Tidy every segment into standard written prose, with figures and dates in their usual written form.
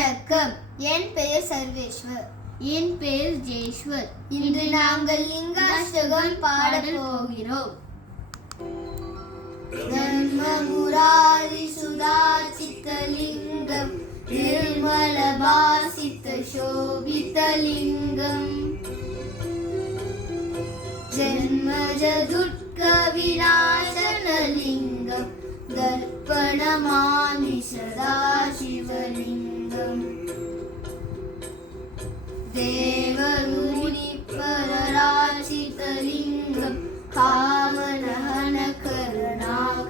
வணக்கம், என் பெயர் சர்வேஸ்வர். என் பெயர் ஜெயஸ்வர். இன்று நாங்கள் லிங்காஷ்டகம் பாடப் போகிறோம். பிரம்மமுராரி சுதாசித்தலிங்கம் நிர்மலபாசித்த சோபிதலிங்கம் ஜன்மஜதுட்க விநாசனலிங்கம் தர்ப்பணமாமி சதா சிவலிங்கம் தேவமுனிப்பரராசிதலிங்கம் காமனஹன கருணாகரலிங்கம்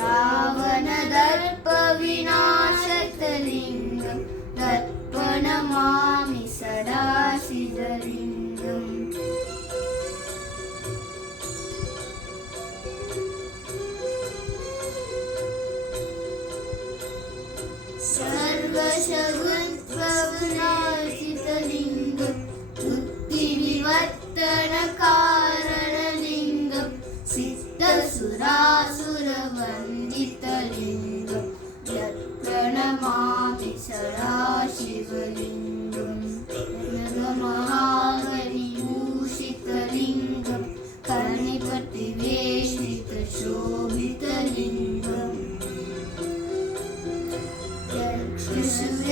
ராவணதர்ப்ப விநாசகலிங்கம் தர்ப்பணமாமி சதா சிவலிங்கம் सर्वशगुणप्रविनाशितलिङ्गं बुद्धिविवर्तनकारणलिङ्गं सिद्धसुरासुरवन्दितलिङ्गं यत्प्रणमामि सदा शिवलिङ्गं महागणिभूषितलिङ्गं कर्णिपतिवेशितशोभितलिङ्गम्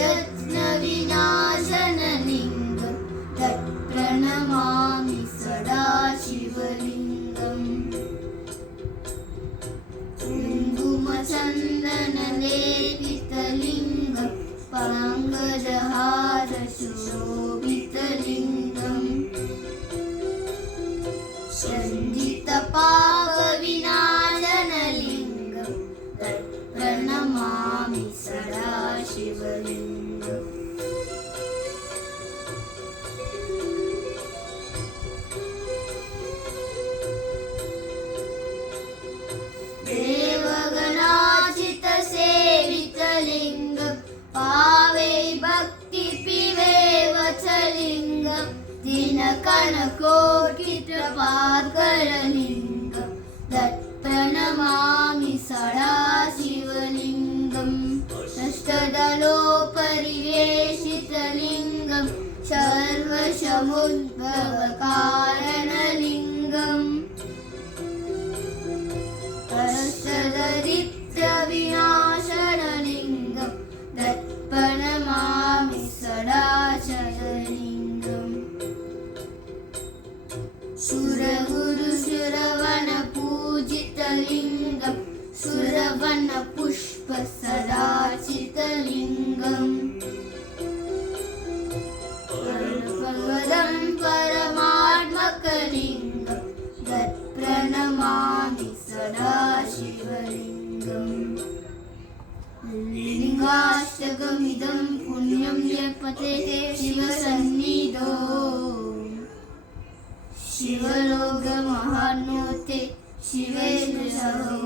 यत्नविनाशनलिङ्गं तत्प्रणमामि सदा शिवलिङ्गम् कुङ्कुमचन्दनलेपितलिङ्गं पङ्कजहारशोभितलिङ्गं सञ्जितपापविनाशनलिङ्गं तत्प्रणमामि सदा शिवलिङ्गम् देवगणाचितसेवितलिङ्गं पावै भक्तिपिवेवचलिङ्गं दिनकनकोटिप्रभाकरलिङ्गं तत्प्रणमामि सदा शिवलिङ्गम् अष्टदलोपरिवेशितलिङ्गं सर्वसमुद्भवकारणलिङ्गम् अष्टदरिद्रविनाशनलिङ्गं तत्प्रणमामि सदा शिवलिङ्गम् सुरगुरुसुरवनपूजितलिङ्गं सुरवनपुष्पसदाचितलिङ्गम् परमपदं परमात्मकलिङ्गं तत्प्रणमामि सदा शिवलिङ्गम् लिङ्गाष्टकमिदं पुण्यं यत्पठेते शिवसन्निधौ शिवलोकमहानोते शिवेश्वरो